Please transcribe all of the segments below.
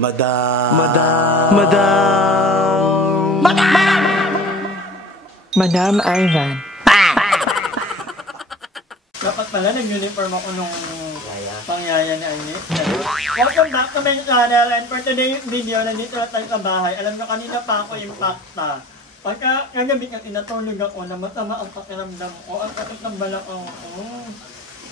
Madam. Madam Ivan. Dapat pala nag-uniform ako nung pangyaya ni Aini. Welcome back to my channel, and for today's video, nandito na tayo sa bahay. Alam nyo, kanina pa ako impacta. Pagka kagabi kang inatulog ako na masama ang pakiramdam ko, ang sakit ng balakang ko.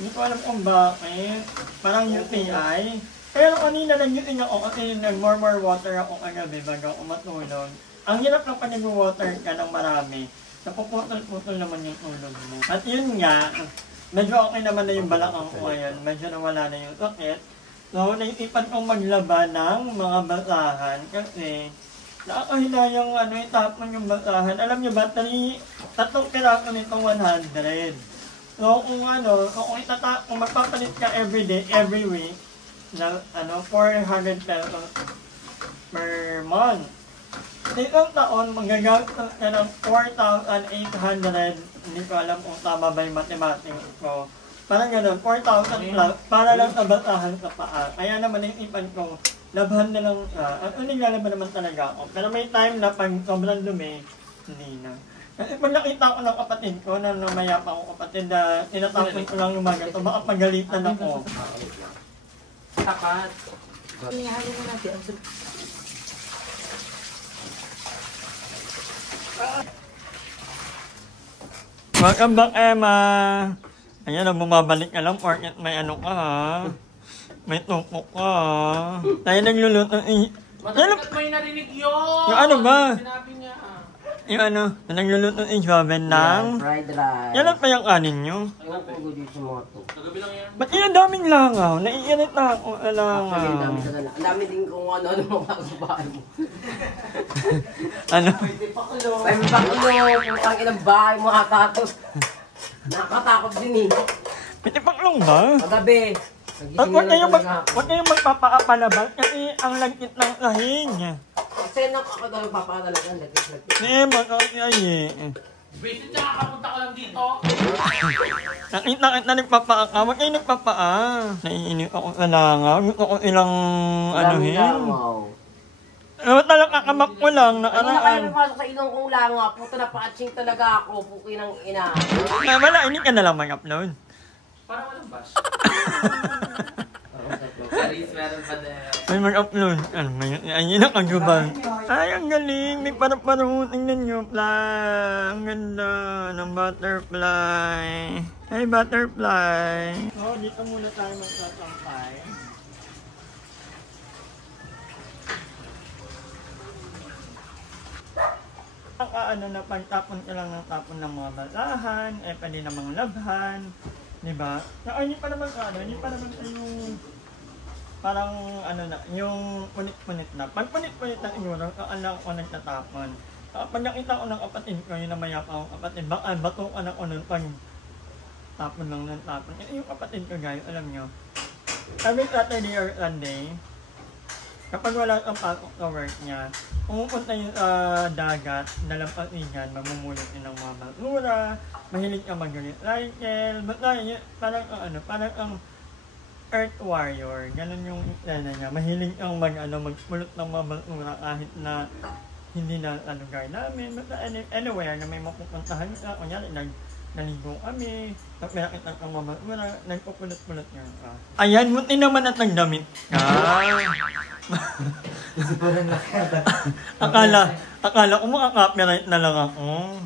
Hindi ko alam kung bakit. Parang UTI. Pero kanina nag-UTI ako kasi nag-more water ako kagabi bago ako matulog. Ang hirap ng panag-water ka ng marami. Napuputol-putol naman yung tulog mo. At yun nga, medyo okay naman na yung balakang ko ngayon. Medyo nawala na yung sakit. So, naisipan kong maglaba ng mga basahan kasi nakakahinayang itapon yung basahan. Alam nyo ba, tatlong piraso nitong 100. So, kung magpapalit ka everyday, every week, na 400 pesos per month. Sa isang taon, magagamit ka ng 4,800. Hindi ko alam kung tama ba yung mathematics ko. Parang gano'n, 4,000 plus, para lang sa basahan sa paa. Kaya naman naisipan ko, labhan na lang siya. At naglalaban naman talaga ako. Pero may time na pag sobrang dumi, hindi na. Kasi pag nakita ko ng kapatid ko, na namaya pa akong kapatid na tinatapon ko lang yung mga ito, baka pagalitan ako. Tapat. Ihalo mo natin. Welcome back, Emma! Ayan, bumabalik ka lang porket may ka ha. May tupok ka ha. Tayo nagluluto. Matalit may narinig yun! Yung ano ba? Sinabi niya Yung nagluluto yung joven ng... Fried rice. Yan lang pa yung kanin nyo? Ewan ko gusto sa moto. Kagabi lang yan. Ba't yung daming langaw? Naiinit na ako. Langaw. Ang dami din kung ano mga kasabahan mo. Ano? May pakulo. Kung ang ilang bahay mo atatos. Nakatakot din eh. Piti paklong ba? Kagabi. At huwag kayong magpapakapalabas kasi ang lagkit ng lahing. Kasi nakakagalang papakalagan. Lagkit. Ni Emma, ay Visit niya, kakapunta ko lang dito. nakita na nagpapaka. Huwag kayong nagpapaa. Naiinip ako sa langaw. Gusto ko ilang talang kakamak ko lang. Ano na kayo napasok sa ilong kong langa? Puta na pa-atching talaga ako. Puki ng ina. Wala, hindi ka na lang mag-upload. Parang walang bash. Charis, meron pa din. May mag-upload. Ayun ang kagubang. Ay, ang galing. May parang-parang. Tingnan nyo. Ang ganda ng butterfly. Hey, butterfly. Oh, dito muna tayo magsasampay. Na pagtapon ka lang ng tapon ng mga basahan, pwede namang labhan. Diba? Hindi pa naman yung parang yung punit-punit na. Pag punit-punit na siguro, alam ko nagtatapon. Pag nakita ko ng kapatid ko, yung namaya pa akong kapatid, baka bato ka na ko nun pag tapon lang ng tapon. Yung kapatid ko guys, alam nyo, every Saturday or Sunday, kapag wala kang pasok sa work niya, pumupunta yung dagat, dalampasigan, mamumulot yun ng mga basura, mahilig ka mag-recycle, basta yun, parang ang earth warrior, ganun yung niya, mahilig kang magpulot ng mga basura kahit na hindi na lugar namin, basta anywhere na may mapupuntahan ka, kunyari naligo kami, pag nakita kang mga basura, nagpupulot-pulot niya ka. Ayan, buti naman at nagdamit ka. Akala ko makaka-copyright na lang ako.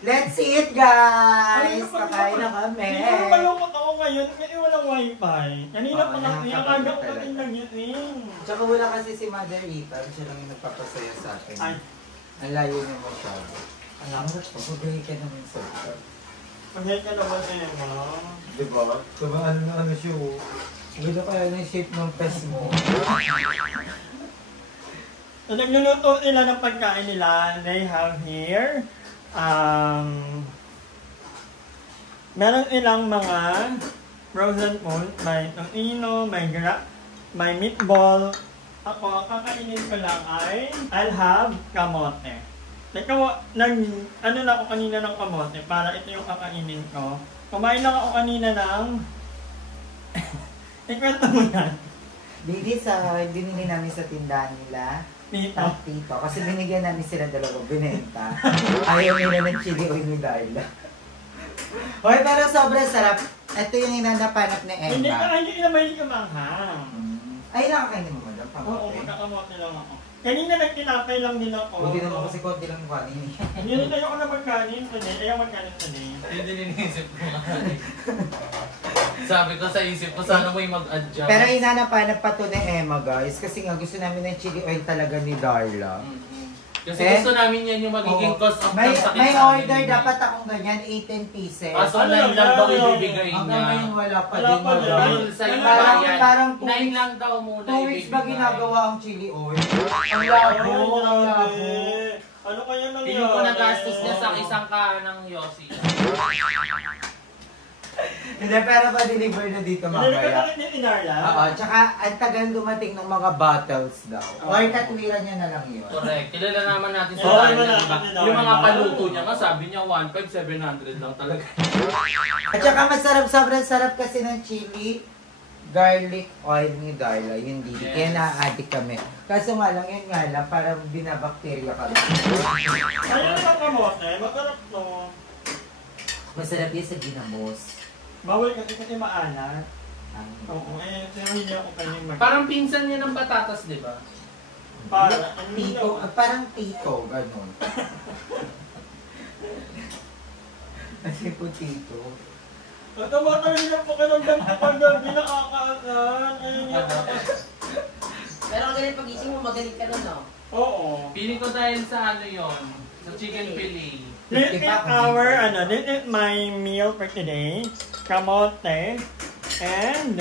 Let's eat, guys! Kakain na kami. Hindi ko malungkot ako ngayon kasi walang wifi. Kanina pa kasi ang aga ko kasi nagising. Tsaka wala kasi si Mother Rita. Siya lang yung nagpapasaya sa akin. Ay. Ang layo niya masyado. Alam mo, pagpagay ka naman sa ito. Pagay ka naman sa'yo mo. Diba? Diba ano siya oh. Ganda kaya na yung shape ng pes mo. So, nagluluto sila ng pagkain nila. They have here, meron silang mga frozen food. May tocino, may meatball. Ako, ang kakainin ko lang ay, I'll have kamote. Ano na ako kanina ng kamote para ito yung kakainin ko. Kumain lang ako kanina ng... Ikwento mo yan. Didi sa binili namin sa tindahan nila. Tito. Tito. Kasi binigyan namin sila dalawa, binenta. Ayaw nila ng chili oil ni Darla. Hoy, pero sobrang sarap. Ito yung hinanapanap ni Hindi Emma. ka naman kumanghang. Ay, nakakainin mo madam. Oo, Pamote. magkakamote lang ako. Kanina nagtinapay lang din ako. Buti naman kasi konti lang yung kanin. Hindi rin tayo ko na magkanin today. Ayaw magkanin today. Hindi iniisip ko nga. Sabi ko sa isip ko, sana mo yung mag-adjust. Pero hinanapanap pa to ni Emma, guys. Kasi nga gusto namin ng chili oil talaga ni Darla. Kasi gusto namin yan yung magiging Oo. cost of May sakit may sa amin. order dapat akong ganyan, 18 pieces. Kaso Ano 9 lang daw yan? ibibigay Hanggang niya. ngayon wala pa Wala din. pa din. madam. Dahil sa Parang- iba yan, parang 9 lang daw muna 2 weeks ba ibibigay. ginagawa ang chili oil? Ang Ay, labo, ang grabe. labo. Ano kaya nangyari? Piling ko nagastos niya sa isang kahan ng Yossi. Hindi, pero pa-deliver na dito Hindi ka mamaya. bakit ni Inarla? Oo, tsaka ang tagal dumating ng mga bottles daw. Or katwiran niya na lang yun. Correct. Kilala naman natin sa Oo, Darla, wala diba? kami daw. Yung mga paluto niya nga, sabi niya 1,500, 700 lang talaga. At saka masarap, sobrang sarap kasi ng chili garlic oil ni Darla, yun din. Yes. Kaya na-addict kami. Kaso nga lang, yun nga lang, parang binabakterya kami. Ayun ang kamote. Masarap to. Masarap yun sa ginamos. Bawal kasi maalat. Oo, pero hindi ako kanyang mag... Parang pinsan niya ng patatas, di ba? Tito, parang tito, ganun. Kasi po tito. Ito ba tayo yung pakiramdam ko pag hindi nakakaasan? Ayun yung... Pero ang galing pagising mo, magaling ka na, no? Oo. Feeling ko dahil sa ano yon, sa chicken fillet. This is our, this is my meal for today. Kamote. And,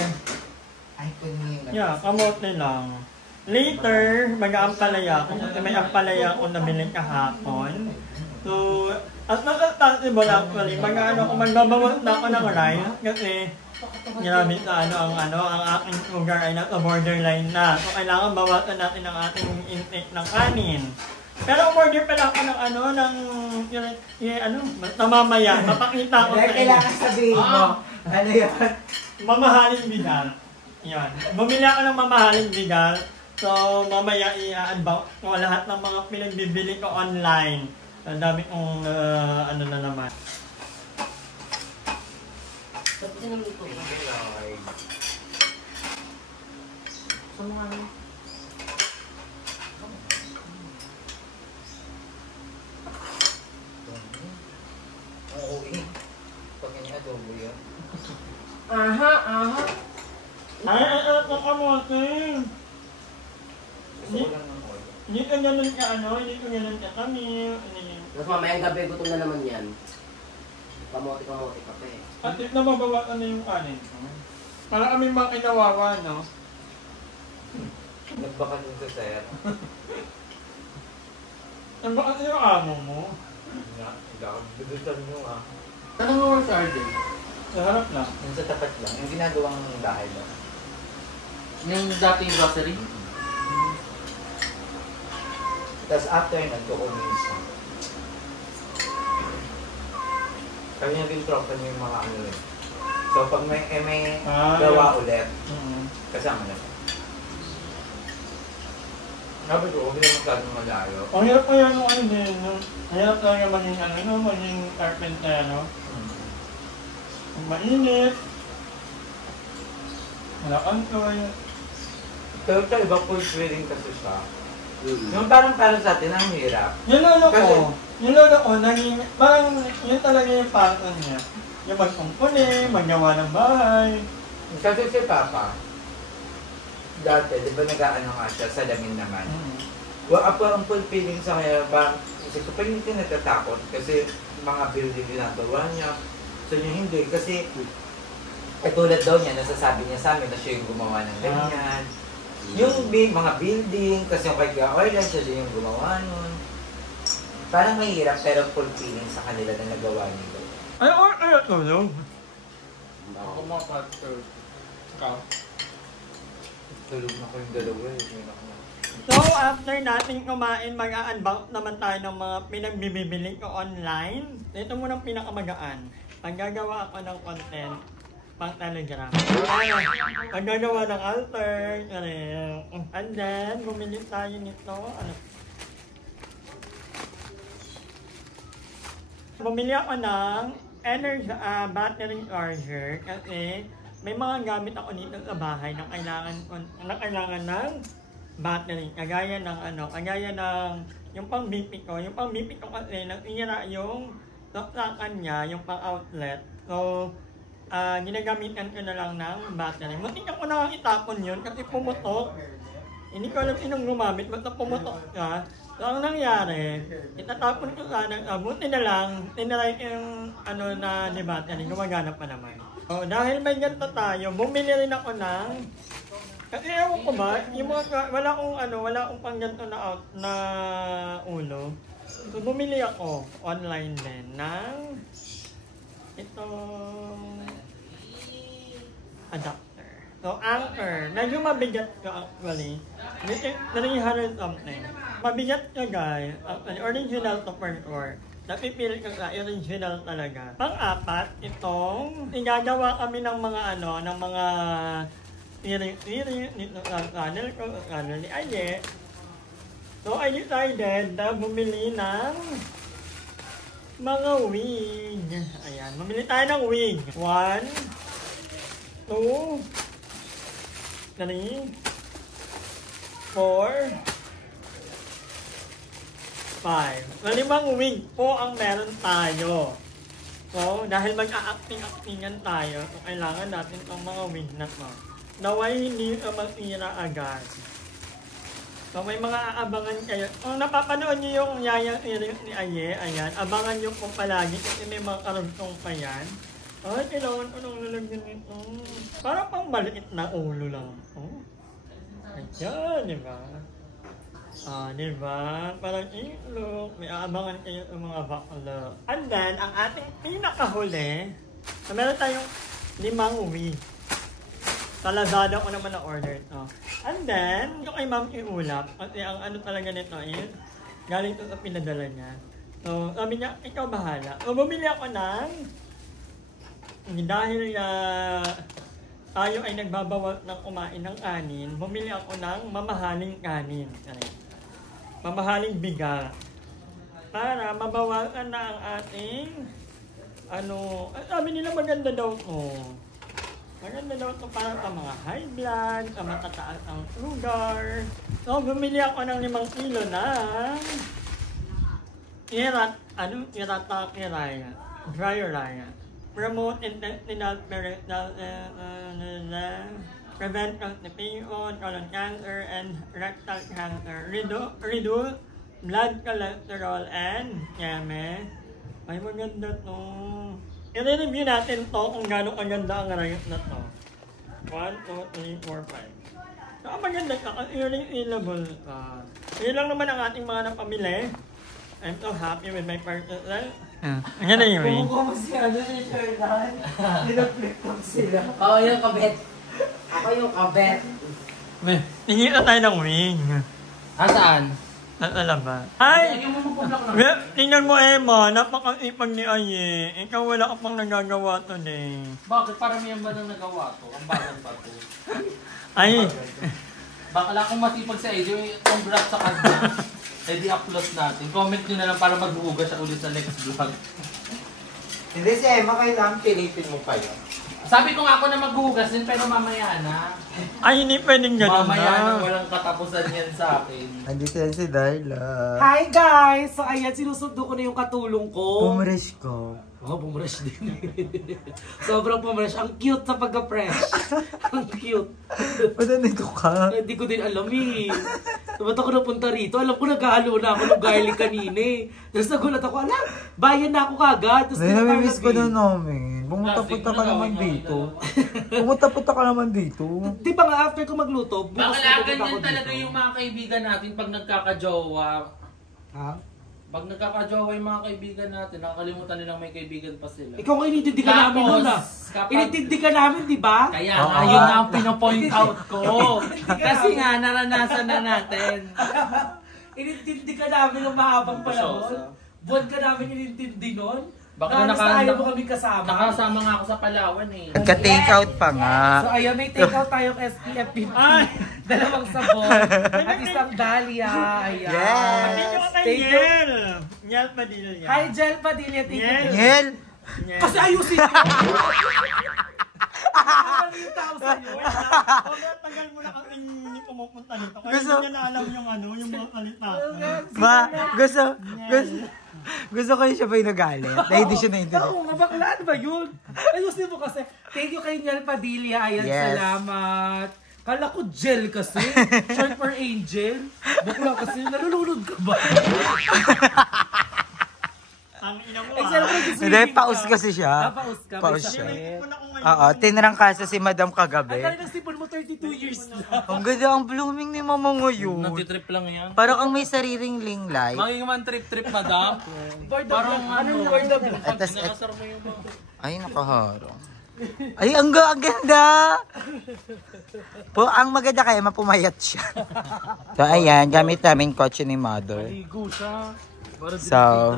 Ay, kunin yun. yeah, kamote lang. Later, mag-aampalaya ako. Kasi may ampalaya ako nabili kahapon. So, as nakatatibol actually, magbabawas na ako ng rice. Kasi, ginamit na ang aking sugar ay nasa borderline na. So, kailangan bawasan natin ang ating intake ng kanin. Pero order pala ako ng basta mamaya, mapakita ko Dahil sa inyo. kailangan sabihin mo, ano yun? Mamahaling bigal. Yan. Bumili ako ng mamahaling bigal. So, mamaya i-unbox ko lahat ng mga pinagbibili ko online. Ang dami kong na naman. Ba't sinuluto mo? Sa mga ano? Oo, eh. Pag ini-adobo yun. Aha, aha. Ay, ng kamote. Gusto ko lang ng oil. Hindi ka ganun hindi ka ganun ka kami. Tapos mamayang gabi, gutom na naman yan. Kamote, kape. At na mabawasan na yung kanin. Para kami mga kinawawa, no? Nagbaka dun sa sir. Ang baka yung amo mo. Hindi ako bibitan nyo ah. Anong more sardine? Sa harap lang. Yung sa tapat lang. Yung ginagawang bahay lang. Yung dating grocery? Tapos after, nagko-comments na. Kami yung rin tropa niyo yung mga ano rin. So pag may gawa ulit, kasama na. Sabi ko, huwag na magkano malayo. Ang hirap kaya nung din, no? Ang hirap talaga maging carpentero. Ang mainit. Wala kang toy. Pero sa iba full feeling kasi siya. Yung parang para sa atin, ang hirap. Yung lolo ko, Kasi- parang yun talaga yung pattern niya. Yung magkumpuni, maggawa ng bahay. Kasi si Papa, dati, di ba nag-aano nga siya, salamin naman. Ako ang fulfilling sa kanya, parang isip ko, pag hindi natatakot kasi mga building ginagawa niya. So yung hindi, kasi katulad daw niya, nasasabi niya sa amin na siya yung gumawa ng ganyan. Yung mga building, kasi yung kay Orlan, siya yung gumawa nun. Parang mahirap pero fulfilling sa kanila na nagawa nila. Ay, kaya tulog. Ako mga pastor. Ikaw? Tulog na ko yung dalawa eh. So, after natin kumain, mag-unbox naman tayo ng mga pinagbibili ko online. Ito muna ang pinakamagaan. Pag gagawa ako ng content, pang Telegram. Ang gagawa ng altar. And then, bumili tayo nito. Bumili ako ng battery charger kasi may mga gamit ako dito sa bahay na kailangan ng battery. Kagaya ng yung pang BP ko. Yung pang BP ko kasi nasira yung saksakan niya, yung pang outlet. So, ginagamitan ko na lang ng battery. Muntik ako na itapon yun kasi pumutok. Hindi ko alam sinong gumamit, basta pumutok ka. So, ang nangyari, itatapon ko sana, buti na lang, tinry ko yung na di battery, gumagana pa naman. So, dahil may ganito tayo, bumili rin ako ng, kasi ewan ko ba, yung mga, wala akong pang ganito na ulo. So, bumili ako online din ng itong adapter. So, Anchor. Medyo mabigat ka actually. 300 something. Mabigat ka guys. Actually, original to per-core. Napipili ka sa original talaga. Pang-apat, itong igagawa kami ng mga ng mga series nito sa channel ko, channel ni Aye. So, I decided na bumili ng mga wig. Ayan, bumili tayo ng wig. 1, 2, 3, 4, 5. Malimang wig po ang meron tayo. So, dahil mag-a-acting-actingan tayo, so kailangan natin itong mga wig na to. Naway hindi ka masira agad. So, may mga aabangan kayo. Kung napapanood niyo yung yayang ni Aye, ayan, abangan niyo po palagi kasi may mga karugtong pa yan. Ay, kailangan ko nang lalagyan nito. Parang pang maliit na ulo lang. Oh. Ayan, di ba? Di ba? Parang look, may aabangan kayo ng mga bakla. And then, ang ating pinakahuli, meron tayong 5 wig. Sa Lazada ko naman na-order ito. And then, yung kay Ma'am Iulap, kasi ang talaga nito is, galing ito sa pinadala niya. So, sabi niya, ikaw bahala. So, bumili ako dahil tayo ay nagbabawal ng kumain ng kanin, bumili ako ng mamahaling kanin. Mamahaling biga. Para mabawasan na ang ating, sabi nila maganda daw ito. Maganda daw ito para sa mga high blood, sa matataas ang sugar. So, bumili ako ng 5 kilo ng dry raya. Promote intestinal prevent constipation, colon cancer, and rectal cancer. Reduce blood cholesterol and yame. Ay, maganda to. I-review natin to kung gano'ng kaganda ang rayot na to. 1, 2, 3, 4, 5. So, maganda ka kasi irrealable ka. Yun lang naman ang ating mga napamili. I'm so happy with my purchase. Ang ganda yun, eh. Kung si si Sherdan, pinag-flip-top sila. Oo, yung kabet. Ako yung kabet. Tingin na tayo ng wing. Saan? Alam ba? Ay! Tingnan mo, Emma. Napaka-ipag ni Aye. Ikaw wala ka pang nagagawa to eh. Bakit? Paramihan ba nang nagawa to? Ang bagal pa to. Ay! Bakala kung matipag sa Aye, congrats sa kanya. Eh di upload natin. Comment nyo na lang para maghuhugas siya ulit sa next vlog. Hindi si Emma, kailangan pilipin mo pa yun. Sabi ko nga ako na maghuhugas din, pero mamaya na. Ay, hindi pwedeng gano'n Mamaya na na. walang katapusan yan sa akin. Andito yan si Darla. Hi guys! So ayan, sinusundo ko na yung katulong ko. Pumresh ko. Oo, pumresh din. Sobrang pumresh. Ang cute sa pagka-fresh. Ang cute. Ba't nandito ka? Hindi ko din alam eh. Ba't ako napunta rito? Alam ko naghahalo na ako ng garlic kanina eh. Tapos nagulat ako, alam, bayan na ako kagad. Tapos Namiss ko na namin. Pumunta-punta ka naman dito. Pumunta-punta ka naman dito. Di ba nga after ko magluto, bukas Bakala na pupunta ganyan ako talaga dito. yung mga kaibigan natin pag nagkakajowa. Ha? Pag nagkakajowa yung mga kaibigan natin, nakakalimutan nilang may kaibigan pa sila. Ikaw nga inintindi ka namin nun ah. kapag- Inintindi ka namin, di ba? Kaya nga, yun na ang pinopoint out ko. Kasi nga, naranasan na natin. Inintindi ka namin ng mahabang panahon. Buwan ka namin inintindi nun. Baka ayaw mo kami kasama. nakasama nga ako sa Palawan eh. Ka-take out pa nga. So ayun, may take out tayong SPF 50. Dalawang sabon. At isang dahlia. Ayan. Yes. Thank you kay Thank you. Niel. Niel Padilla. Hi, Jel Padilla. Thank you. Niel! Kasi ayusin ko. Ano yung tao sa'yo? Tagal mo na kami pumupunta nito. Kaya Gusto- hindi ka na alam yung mga salita. Gusto ko siya pa yung nagalit. Na hindi siya naintindihan. Oo nga, bakla, ano ba yun? Ayusin mo kasi. Thank you kay Niel Padilla. Ayan, Yes. salamat. Kala ko gel kasi. Short for angel. Bakla kasi. Nalulunod ka ba? Ang ina mo Hindi, paus kasi siya. Paus ka. Paus May siya. sakit. Oo, tinrangkasa si Madam Ang kagabi. dali ng sipon mo, 32 years na. Ang ganda ang blooming ni Mama ngayon. Nagtitrip lang yan. Para kang may sariling ling light. Magiging man trip-trip, madam. Parang ano, for the vlog. Atas, Nakasar mo yung mga. ay, nakaharang. Ay, ang ganda! Ang maganda kaya mapumayat siya. So, ayan, gamit namin kotse ni Mother. Ligo siya. So,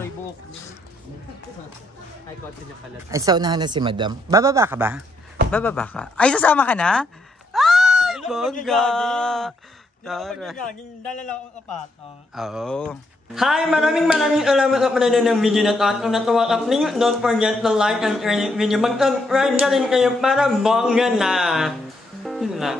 Ay, kotse niya pala. ay, sa unahan na si Madam. Bababa ka ba? Bababa ka. Ay, sasama ka na? Ay, bongga! Tara. Dala lang ako kapatong. Oo. Hi! Maraming salamat sa panonood ng video na ito. At kung natuwa ka, please don't forget to like and share this video. Mag-subscribe na rin kayo para bongga na. Yun lang.